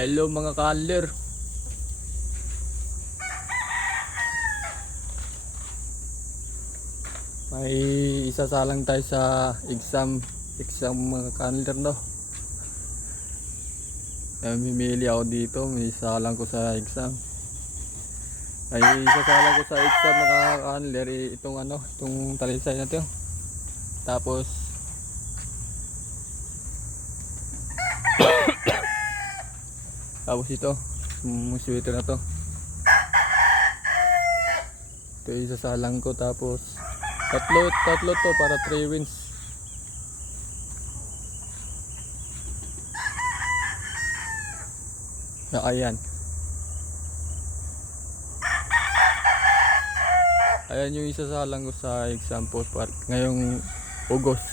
Hello mga kaler. May isasalang tayo sa exam mga kaler, no. Mamimili ako dito, may isasalang ko sa exam. Ay isasalang ko sa exam mga kaler, itong talisay na 'to. Tapos ito, sweater na to. Ito isasalang ko, tapos tatlo to para 3 wins. Ayan. Ayan yung isasalang ko sa exam po ngayong August.